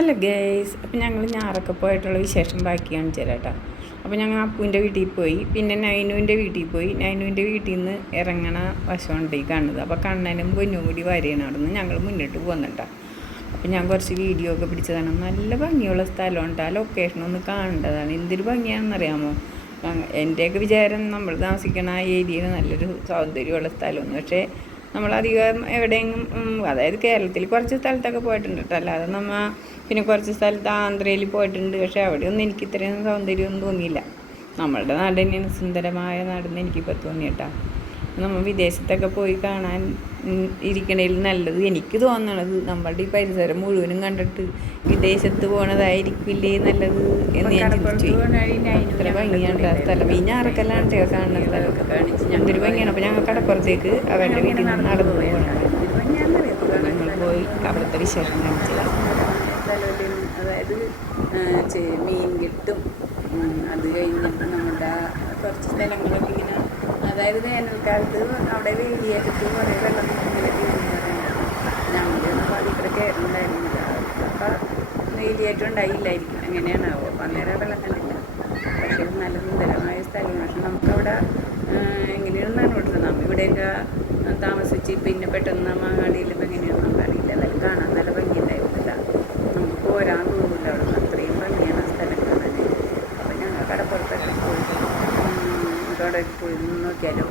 Hello guys, അപ്പം ഞങ്ങൾ ഞാറൊക്കെ പോയിട്ടുള്ള വിശേഷം ബാക്കി കാണിച്ചു തരാം കേട്ടോ. അപ്പോൾ ഞങ്ങൾ അപ്പുവിൻ്റെ വീട്ടിൽ പോയി, പിന്നെ നൈനുവിൻ്റെ വീട്ടിൽ പോയി. നൈനുവിൻ്റെ വീട്ടിൽ നിന്ന് ഇറങ്ങണ വശമുണ്ട് ഈ കാണുന്നത്. അപ്പോൾ കണ്ണനും പൊന്നും കൂടി വരെയാണ് അവിടെ നിന്ന് ഞങ്ങൾ മുന്നിട്ട് പോകുന്നുണ്ടോ. അപ്പോൾ ഞാൻ കുറച്ച് വീഡിയോ ഒക്കെ പിടിച്ചതാണ്. നല്ല ഭംഗിയുള്ള സ്ഥലമുണ്ട്. ആ ലൊക്കേഷൻ ഒന്ന് കാണേണ്ടതാണ്. എന്തൊരു ഭംഗിയാണെന്നറിയാമോ. എൻ്റെയൊക്കെ വിചാരം നമ്മൾ താമസിക്കണ ആ ഏരിയയിൽ നല്ലൊരു സൗന്ദര്യമുള്ള സ്ഥലമാണ്. പക്ഷേ നമ്മളധികം എവിടെയെങ്കിലും അതായത് കേരളത്തിൽ കുറച്ച് സ്ഥലത്തൊക്കെ പോയിട്ടുണ്ട് കേട്ടോ. അല്ലാതെ പിന്നെ കുറച്ച് സ്ഥലത്ത് ആന്ധ്രയിൽ പോയിട്ടുണ്ട്. പക്ഷേ അവിടെയൊന്നും എനിക്ക് ഇത്രയും സൗന്ദര്യമൊന്നും തോന്നിയില്ല. നമ്മളുടെ നാട് തന്നെയാണ് സുന്ദരമായ നാടെന്ന് എനിക്കിപ്പോൾ തോന്നി കേട്ടോ. നമ്മൾ വിദേശത്തൊക്കെ പോയി കാണാൻ ഇരിക്കണതിൽ നല്ലത് എനിക്ക് തോന്നണത് നമ്മളുടെ ഈ പരിസരം മുഴുവനും കണ്ടിട്ട് വിദേശത്ത് പോണതായിരിക്കില്ലേ നല്ലത് എന്ന് ഞാൻ ചിന്തിച്ചു. ഇത്ര ഭംഗിയാണ് ആ സ്ഥലം. ഈ ഞാറക്കല്ലാണ് കാണുന്ന സ്ഥലമൊക്കെ കാണിച്ച് ഞങ്ങൾക്ക് ഭംഗിയാണ്. അപ്പോൾ ഞങ്ങൾ കടപ്പുറത്തേക്ക് അവരുടെ വീട്ടിൽ നിന്ന് നടന്നു പോകണം. ഞങ്ങൾ പോയി അവിടുത്തെ വിശേഷം കാണിച്ചത്. അതായത് മീൻ കിട്ടും. അത് കഴിഞ്ഞിട്ട് നമ്മുടെ കുറച്ച് സ്ഥലങ്ങളൊക്കെ ഇങ്ങനെ, അതായത് വേനൽക്കാലത്ത് അവിടെ വേലിയേറ്റത്ത് കുറേ വെള്ളം ഇങ്ങനെ ഞങ്ങളൊന്നും അതിൽ കയറുന്നുണ്ടായിരുന്നില്ല. അപ്പം വേലിയേറ്റം ഉണ്ടായില്ലായിരിക്കും, അങ്ങനെയാണാവോ. അപ്പം അന്നേരം വെള്ളം കണ്ടില്ല. പക്ഷേ നല്ല സുന്ദരമായ സ്ഥലമാണ്. പക്ഷെ നമുക്കവിടെ എങ്ങനെയാണെന്നാണ് വിട്ടത്. നമ്മൾ ഇവിടെയൊക്കെ താമസിച്ച് പിന്നെ പെട്ടെന്ന് മാങ്ങാടിയിലും എങ്ങനെയാണെന്ന് നമുക്ക് അറിയില്ല. അതായത് കാണാൻ നല്ല ഭംഗി ഉണ്ടായിരുന്നില്ല. നമുക്ക് പോരാൻ തോന്നില്ല. അവിടെ നിന്ന് അത്രയും ഭംഗിയാണ് ആ സ്ഥലം കാണാൻ. അപ്പം ഞങ്ങൾ കടപ്പുറത്തൊക്കെ പോയി അവിടെ പോയി നോക്കിയാലോ.